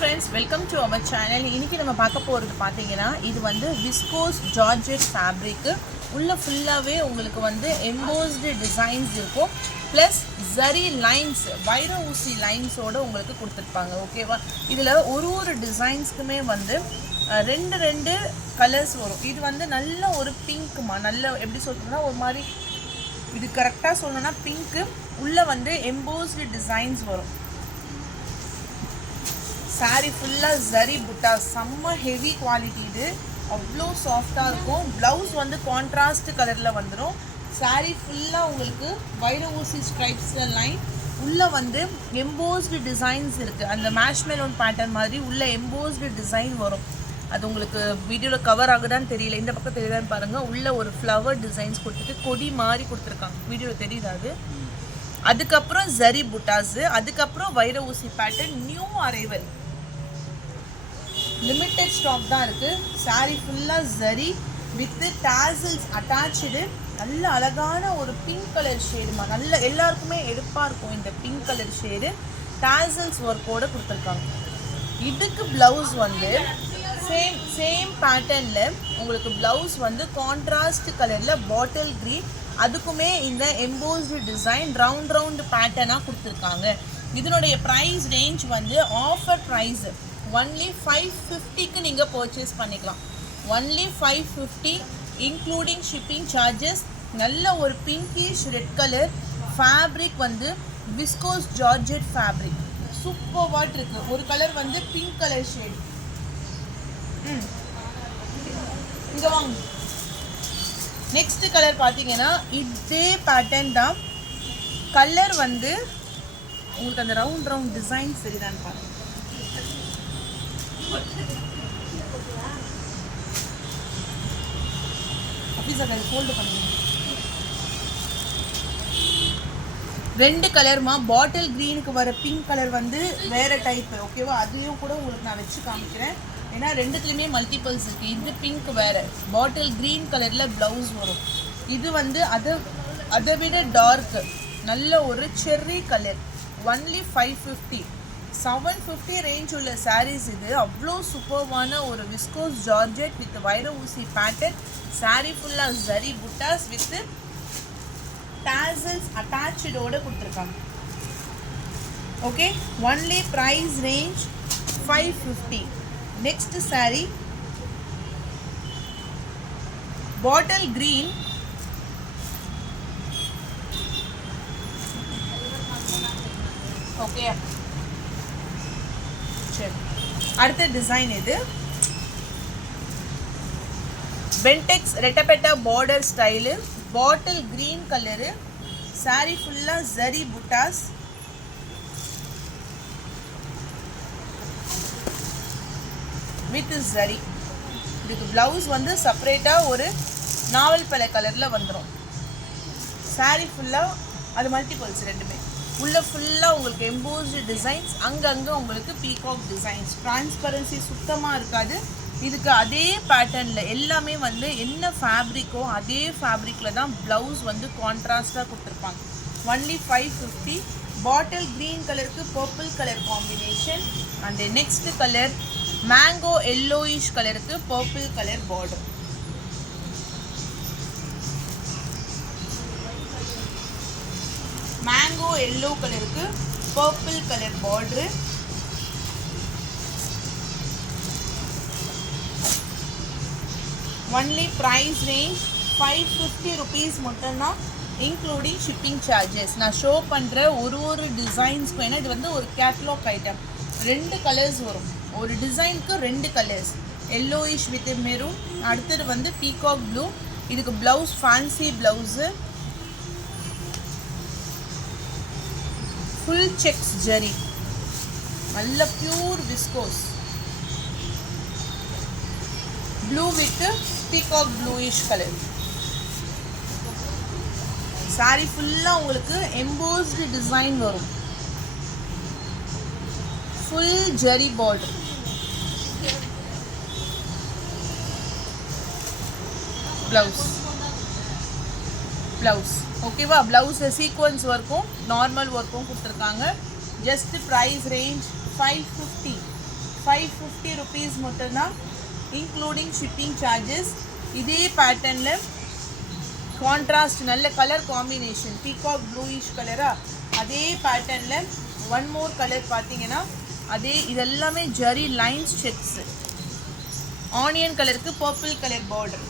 friends, welcome to our channel. இன்னைக்கு நம்ம பார்க்க போறது பாத்தீங்கன்னா இது வந்து விஸ்கோஸ் ஜார்ஜெட் ஃபேப்ரிக். உள்ள ஃபுல்லாவே உங்களுக்கு வந்து embossed designs இருக்கும். Plus zari lines, வைர ஊசி லைன்ஸோட உங்களுக்கு கொடுத்திருப்பாங்க. ஓகேவா? இதுல ஒரு டிசைன்ஸ்க்குமே வந்து ரெண்டு கலர்ஸ் வரும். இது வந்து நல்ல ஒரு பிங்க்மா, நல்ல எப்படி சொல்றதுன்னா ஒரு மாதிரி இது கரெக்டா சொல்லணும்னா பிங்க். உள்ள வந்து embossed designs வரும். saree fulla zari butta samma heavy quality இது அவ்ளோ சாஃப்ட்டா இருக்கும். ப்ளவுஸ் வந்து கான்ட்ராஸ்ட் கலர்ல வந்துரும். saree fulla உங்களுக்கு வைர ஊசி ஸ்ட்ரைப்ஸ் லைன், உள்ள வந்து embossed designs இருக்கு. அந்த மார்ஷ்மெலோன் பேட்டர்ன் மாதிரி உள்ள embossed design வரும். அது உங்களுக்கு வீடியோல கவர் ஆகுதான்னு தெரியல. இந்த பக்கம் தெரியுதான்னு பாருங்க. உள்ள ஒரு ஃப்ளவர் டிசைன்ஸ் கொடுத்துட்டு கொடி மாதிரி கொடுத்துருக்காங்க. வீடியோல தெரியுதா அது? அதுக்கப்புறம் ஜரி புட்டாஸ், அதுக்கப்புறம் வைர ஊசி pattern new arrival. Limited stock தான் இருக்கு. saree ஃபுல்லா ஜரி வித் டாசல்ஸ் அட்டாச்டு. நல்ல அழகான ஒரு பிங்க் கலர் ஷேடுமா, நல்ல எல்லாருக்குமே எடுப்பா இருக்கும் இந்த பிங்க் கலர் ஷேடு. டாசல்ஸ் ஒர்க்கோட கொடுத்துருக்காங்க. இதுக்கு பிளவுஸ் வந்து சேம் பேட்டர்ன்ல உங்களுக்கு பிளவுஸ் வந்து கான்ட்ராஸ்ட் கலர்ல பாட்டில் கிரீன். அதுக்குமே இந்த embossed டிசைன் ரவுண்ட் பேட்டர்னா கொடுத்துருக்காங்க. இதனுடைய ப்ரைஸ் ரேஞ்ச் வந்து ஆஃபர் ப்ரைஸ் ஒன்லி 550க்கு நீங்க பர்ச்சேஸ் பண்ணிக்கலாம். Only 550 including shipping charges. நல்ல ஒரு பிங்கிஷ் ரெட் கலர் ஃபேப்ரிக் வந்து விஸ்கோஸ் ஜார்ஜெட் ஃபேப்ரிக் சூப்பர்வாட் இருக்கு. ஒரு கலர் வந்து பிங்க் கலர் ஷேட். இங்க வாங்க. நெக்ஸ்ட் கலர் பாத்தீங்கன்னா இதே பேட்டர்ன் தான். கலர் வந்து உங்களுக்கு அந்த ரவுண்ட் டிசைன் சரிதான் பாருங்க. ஃபோல்ட் பண்ணுங்க. ரெண்டு கலர்மா, பாட்டில் கிரீனுக்கு வர பிங்க் கலர் வந்து வேற டைப். ஓகேவா? அதையும் கூட உங்களுக்கு நான் வச்சு காமிக்கிறேன். ஏன்னா ரெண்டுத்துலையுமே மல்டிபிள்ஸ் இருக்குது. இது பிங்க் வேறு, பாட்டில் க்ரீன் கலரில் ப்ளவுஸ் வரும். இது வந்து அதை விட டார்க் நல்ல ஒரு செர்ரி கலர். ஒன்லி 550. 750 ரேஞ்ச் உள்ள சாரீஸ் இது. அவ்வளோ சூப்பர்வான ஒரு விஸ்கோஸ் ஜார்ஜெட் வித் வைர ஊசி பேட்டர்ன். சாரீ ஃபுல்லாக ஜரி புட்டாஸ் வித் டாசல்ஸ் அட்டாச்சோட கொடுத்துருக்காங்க. Okay, only price range 550. Next saree bottle green, okay. சரி, அடுத்த டிசைன் இது பென்டெக்ஸ் ரெட்டபெட்டா border style, bottle green colour. saree ஃபுல்லா ஜரி புட்டாஸ். வித் ஜரி. இதுக்கு பிளவுஸ் வந்து செப்பரேட்டா ஒரு நாவல் பழ கலர்ல வந்துடும். saree ஃபுல்லா அது மல்டிபிள்ஸ் ரெண்டுமே. உள்ள ஃபுல்லா உங்களுக்கு embossed டிசைன்ஸ், அங்கங்க உங்களுக்கு பீகாக் டிசைன்ஸ். டிரான்ஸ்பரன்சி சுத்தமா இருக்காது. இதுக்கு அதே பேட்டர்ன்ல எல்லாமே வந்து என்ன ஃபேப்ரிக்கோ அதே ஃபேப்ரிக்ல தான் பிளவுஸ் வந்து கான்ட்ராஸ்டா கொடுத்துருப்பாங்க. ஒன்லி 550. பாட்டில் கிரீன் கலருக்கு purple colour combination. And next colour mango yellowish கலருக்கு purple colour border. Mango yellow கலருக்கு purple colour border. Only price range 550 rupees மட்டும்தான், இன்க்ளூடிங் ஷிப்பிங் சார்ஜஸ். நான் ஷோ பண்ணுற ஒரு டிசைன்ஸ்க்கு வேணால் இது வந்து ஒரு கேட்லாக் ஐட்டம். ரெண்டு கலர்ஸ் வரும். ஒரு டிசைனுக்கு ரெண்டு கலர்ஸ், எல்லோயிஷ் வித் மெரூன். அடுத்தது வந்து பீகாக் ப்ளூ. இதுக்கு blouse fancy blouse, full checks zari, நல்ல pure viscose blue with peacock bluish colour. saree ஃபுல்லாக உங்களுக்கு embossed டிசைன் வரும். Full zari border. ப்ளவுஸ் ஓகேவா? ப்ளவுஸில் சீக்வன்ஸ் ஒர்க்கும் நார்மல் ஒர்க்கும் கொடுத்துருக்காங்க. Just price range 550. 550 rupees மட்டும்தான், இன்க்ளூடிங் ஷிப்பிங் சார்ஜஸ். இதே பேட்டர்னில் கான்ட்ராஸ்ட் நல்ல கலர் காம்பினேஷன், பீகாக் ப்ளூயிஷ் கலரா, அதே பேட்டர்னில் ஒன் மோர் கலர் பார்த்தீங்கன்னா அதே இதெல்லாமே ஜரி லைன்ஸ் செக்ஸ், ஆனியன் கலருக்கு பர்பிள் கலர் பார்டர்.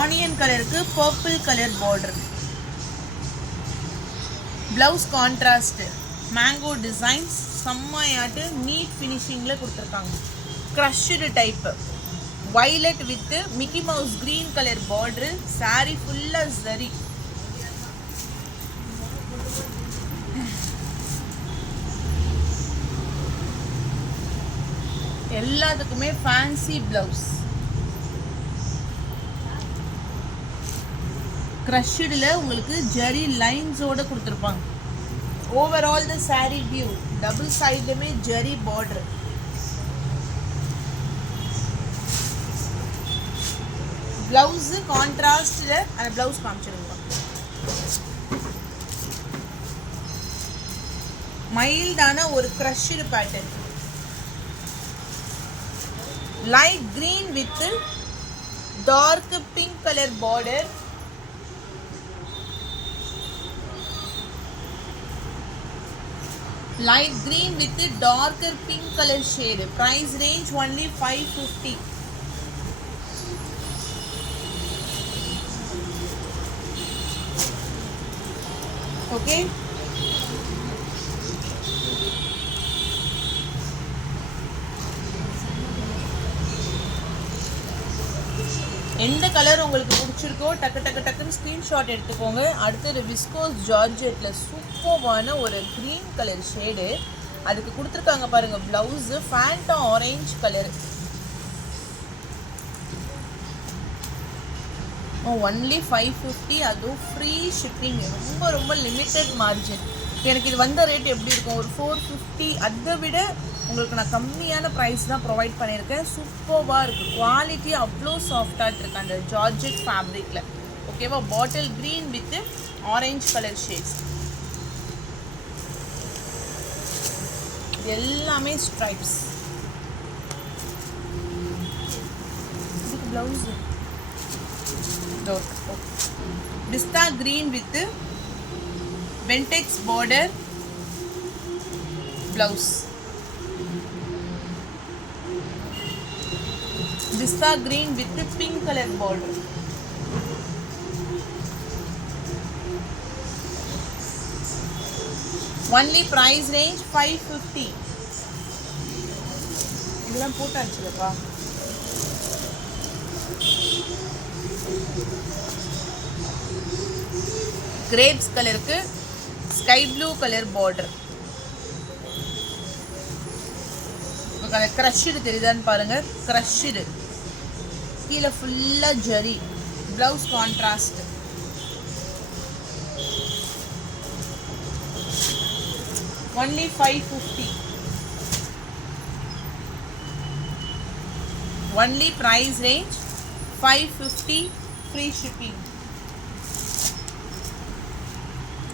ஆனியன் கலருக்கு purple colour border. Blouse contrast mango designs செம்மையாட்டு நீட் ஃபினிஷிங்கில் கொடுத்துருக்காங்க. Crushed type violet with Mickey Mouse green colour border. Saree ஃபுல்லாக சரி. எல்லாத்துக்குமே ஃபேன்சி ப்ளவுஸ். க்ரஷ்டில் உங்களுக்கு ஜரி லைன்ஸோடு கொடுத்துருப்பாங்க. Overall the sari view double சைடுமே ஜரி பார்டர். ப்ளவுஸு கான்ட்ராஸ்டில் அந்த ப்ளவுஸ் காமிச்சிருங்க. மைல்டான ஒரு crushed pattern. Light green with dark pink colour border. Light green with darker pink color shade. Price range only 550. Okay. எந்த கலர் உங்களுக்கு பிடிச்சிருக்கோ டக்கு டக்கு டக்குன்னு ஸ்க்ரீன்ஷாட் எடுத்துக்கோங்க. அடுத்தது விஸ்கோஸ் ஜார்ஜெட்டில் சூப்பர்வான ஒரு க்ரீன் கலர் ஷேடு அதுக்கு கொடுத்துருக்காங்க பாருங்கள். Blouse Fanta orange colour. Only 550. அதுவும் ஃப்ரீ ஷிப்பிங். ரொம்ப ரொம்ப லிமிட்டட் மார்ஜின். எனக்கு இது வந்த ரேட் எப்படி இருக்கும், ஒரு 450. அதை விட உங்களுக்கு நான் கம்மியான ப்ரைஸ் தான் ப்ரொவைட் பண்ணியிருக்கேன். சூப்பராக இருக்குது. குவாலிட்டி அவ்வளோ சாஃப்டாக இருக்குது அந்த ஜார்ஜெட் ஃபேப்ரிக்கில். ஓகேவா. Bottle green with orange colour shades. எல்லாமே ஸ்ட்ரைப்ஸ். இதுக்கு ப்ளவுஸு பிஸ்தா க்ரீன் வித் வென்டெக்ஸ் border blouse. Pista green with pink color border. Only price range 550. இதெல்லாம் போட்டாச்சுலப்பா. கிரேப்ஸ் கலருக்கு sky blue colour border. Crushed தெரியுதான்னு பாருங்க. க்ரஷ்டு கீழே ஃபுல்லாக zari. Blouse contrast. Only 550. Only price range 550. Free shipping.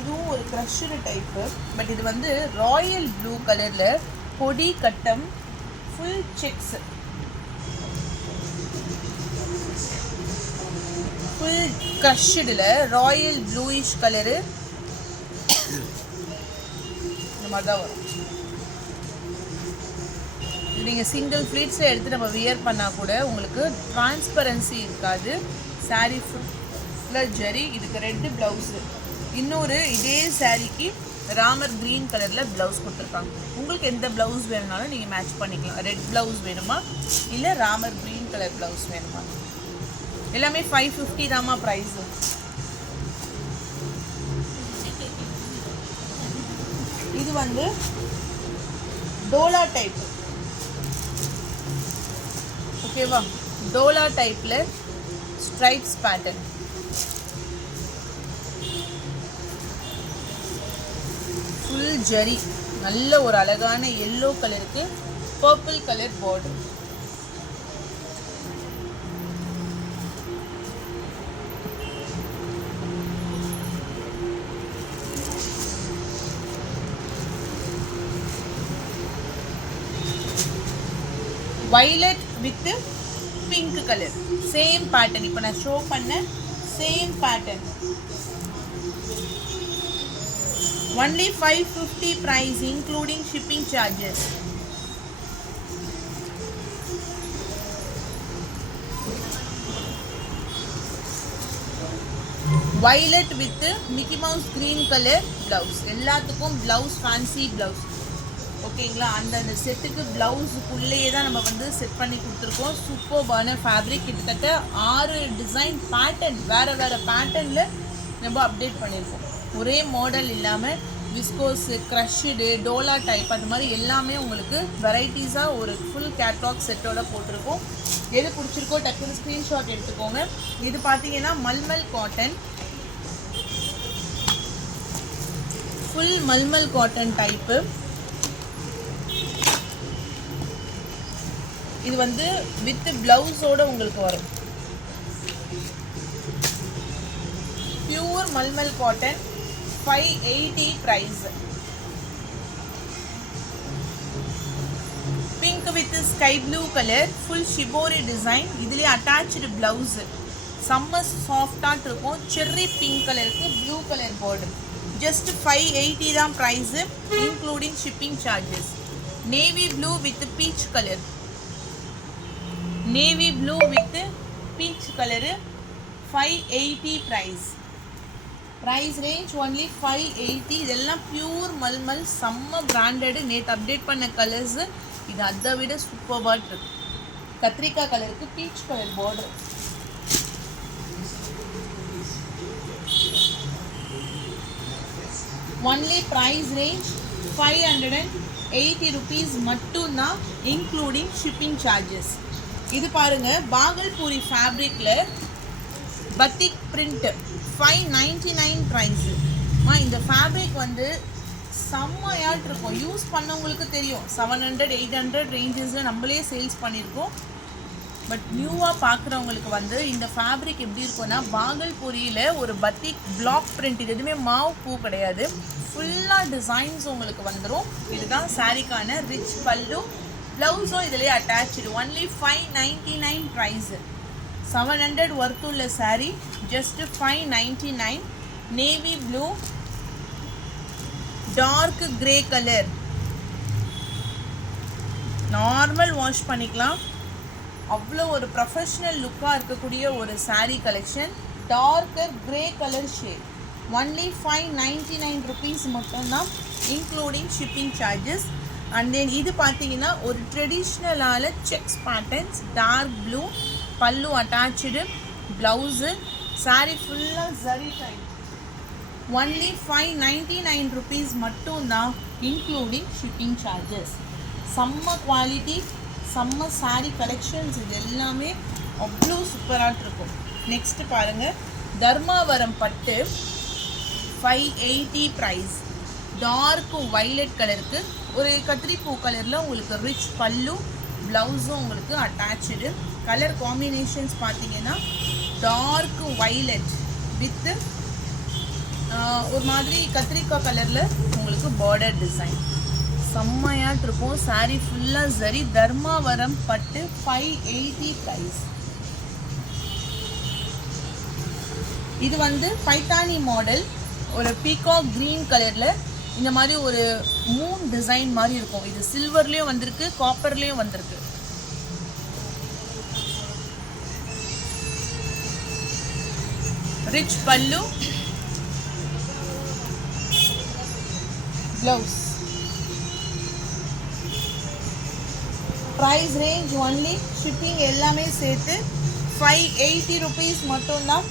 இதுவும் ஒரு க்ரஷ்டு டைப்பு. பட் இது வந்து ராயல் ப்ளூ கலரில் பொடி கட்டம் ஃபுல் செக்ஸ். ஃபுல் க்ரஷ்டில் ராயல் ப்ளூயிஷ் கலரு இந்த மாதிரி தான் வரும். இது நீங்கள் சிங்கிள் ஃப்ளீட்ஸை எடுத்து நம்ம வியர் பண்ணால் கூட உங்களுக்கு டிரான்ஸ்பரன்சி இருக்காது. சாரீ ஃபுல்லாக ஜரி. இதுக்கு ரெட்டு ப்ளவுஸு. இன்னொரு இதே சாரீக்கு ராமர் க்ரீன் கலரில் ப்ளவுஸ் கொடுத்துருக்காங்க. உங்களுக்கு எந்த ப்ளவுஸ் வேணுனாலும் நீங்கள் மேட்ச் பண்ணிக்கலாம். ரெட் ப்ளவுஸ் வேணுமா இல்லை ராமர் க்ரீன் கலர் ப்ளவுஸ் வேணுமா. எல்லாமே 550 தாம்மா ப்ரைஸு. இது வந்து டோலா டைப். ஓகேவா. டோலா டைப்பில் ஸ்ட்ரைப்ஸ் பேட்டர்ன். ஃபுல் ஜரி. நல்ல ஒரு அழகான எல்லோ கலருக்கு purple colour border. violet with pink color. Same pattern. இப்போ நான் ஷோ பண்ண same pattern. Only 550 price including shipping charges. Violet with Mickey Mouse green color blouse. எல்லாத்துக்கும் blouse fancy blouse. ஓகேங்களா, அந்த செட்டுக்கு ப்ளவுஸுக்குள்ளேயே தான் நம்ம வந்து செட் பண்ணி கொடுத்துருக்கோம். சூப்பர்பான ஃபேப்ரிக். கிட்டத்தட்ட 6 டிசைன் பேட்டர்ன் வேறு பேட்டர்னில் நம்ம அப்டேட் பண்ணியிருக்கோம். ஒரே மாடல் இல்லாமல் விஸ்கோஸு, க்ரஷ்டு, டோலா டைப் அது மாதிரி எல்லாமே உங்களுக்கு வெரைட்டிஸாக ஒரு ஃபுல் கேட்லாக் செட்டோட போட்டிருக்கோம். எது பிடிச்சிருக்கோ டக்குன்னு ஸ்க்ரீன்ஷாட் எடுத்துக்கோங்க. இது பார்த்தீங்கன்னா mulmul cotton, full mulmul cotton type. இது வந்து வித் பிளவுஸோட உங்களுக்கு வரும். Pure mulmul cotton 580 price. Pink with sky blue colour full shibori design. இதுலேயே அட்டாச்சு பிளவுஸ் செம்ம சாஃப்டாக இருக்கும். செர்ரி பிங்க் கலருக்கு ப்ளூ கலர் பார்டர். ஜஸ்ட் 580 தான் price including shipping charges. Navy blue with peach colour. Navy blue with peach colour 580 price. Price range only 580. இதெல்லாம் pure mulmul செம்ம branded. நேற்று update பண்ண கலர்ஸு இது அதை விட சூப்பர்பாக இருக்கு. கத்திரிக்காய் கலருக்கு peach colour border. Only price range 580 rupees மட்டும்தான் இன்க்ளூடிங் ஷிப்பிங் சார்ஜஸ். இது பாருங்க, பாகல்பூரி ஃபேப்ரிக்கில் பத்திக் பிரிண்ட் 599 ப்ரைஸு. இந்த ஃபேப்ரிக் வந்து செம்மையாட்டு இருக்கும். யூஸ் பண்ணவங்களுக்கு தெரியும். 700 800 ரேஞ்சஸில் நம்மளே சேல்ஸ் பண்ணியிருக்கோம். பட் நியூவாக பார்க்குறவங்களுக்கு வந்து இந்த ஃபேப்ரிக் எப்படி இருக்கும்னா, பாகல்பூரியில் ஒரு பத்திக் பிளாக் பிரிண்ட். இது எதுவுமே மாவு பூ கிடையாது. ஃபுல்லாக டிசைன்ஸ் உங்களுக்கு வந்துடும். இதுதான் சாரிக்கான ரிச் பல்லு. ப்ளவுஸும் இதிலே அட்டாச்சு. Only 599 price. 700 ஒர்த்துள்ள saree just 599. Navy blue, dark grey colour. Normal wash பண்ணிக்கலாம். அவ்வளோ ஒரு ப்ரொஃபஷ்னல் லுக்காக இருக்கக்கூடிய ஒரு saree collection. Darker grey colour shade. Only 599 rupees மட்டும்தான் including shipping charges. And then இது பார்த்தீங்கன்னா ஒரு ட்ரெடிஷ்னலான checks patterns. Dark blue pallu attach, blouse, saree ஃபுல்லாக ஜரி டைப். ஒன்லி 599 ருபீஸ் மட்டும்தான் இன்க்ளூடிங் ஷிப்பிங் சார்ஜஸ். செம்ம குவாலிட்டி, செம்ம சாரீ கலெக்ஷன்ஸ். இது எல்லாமே அவ்வளோ சூப்பராக இருக்கும். நெக்ஸ்ட்டு பாருங்கள், தர்மாவரம் பட்டு 580 ப்ரைஸ். டார்க் வைலட் கலருக்கு ஒரு கத்திரிப்பூ கலரில் உங்களுக்கு ரிச் பல்லு, ப்ளவுஸும் உங்களுக்கு அட்டாச்சு. கலர் காம்பினேஷன்ஸ் பார்த்தீங்கன்னா டார்க் வைலட் வித் ஒரு மாதிரி கத்திரிக்காய் கலரில் உங்களுக்கு பார்டர் டிசைன். செம்மையாட்டு இருக்கும். சாரீ ஃபுல்லாக சரி. தர்மாவரம் பட்டு 580 ப்ரைஸ். இது வந்து பைத்தானி மாடல். ஒரு பீகாக் க்ரீன் கலரில் இந்த மாதிரி ஒரு மூன் டிசைன் மாதிரி இருக்கும். இது சில்வர்லேயும் வந்திருக்கு, காப்பர்லேயும் வந்திருக்கு. Rich pallu, blouse. Price range only shipping எல்லாமே சேர்த்து 580 ருபீஸ் மட்டும்தான்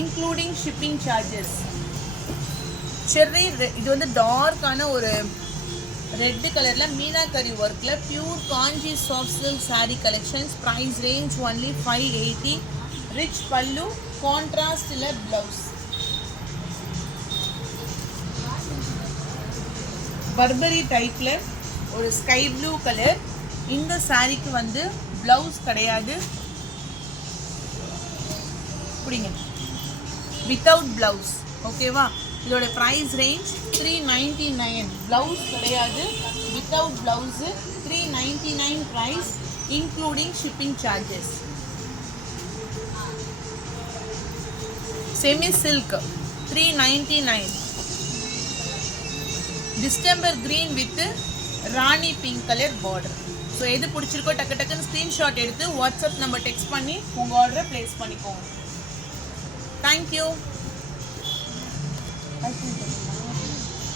இன்க்ளூடிங் ஷிப்பிங் சார்ஜஸ். செர்ரி, இது வந்து டார்க்கான ஒரு ரெட் கலரில் மீனாக்கரி ஒர்க்கில் pure Kanchi soft silk saree collections. Price range only 580. Rich pallu, கான்ட்ராஸ்டில் ப்ளவுஸ். பர்பரி டைப்பில் ஒரு ஸ்கை ப்ளூ கலர். இந்த சாரீக்கு வந்து ப்ளவுஸ் கிடையாது. பிடிங்க, வித்தவுட் ப்ளவுஸ். ஓகேவா? இதோட ப்ரைஸ் ரேஞ்ச் 399. ப்ளவுஸ் கிடையாது, without blouse 399 price. including shipping charges. Semi silk 399. Distember green with rani pink colour border. So எது பிடிச்சிருக்கோ டக்கு டக்குன்னு ஸ்க்ரீன்ஷாட் எடுத்து வாட்ஸ்அப் நம்பர் டெக்ஸ்ட் பண்ணி உங்கள் ஆர்டரை ப்ளேஸ் பண்ணிக்கோங்க. தேங்க்யூ.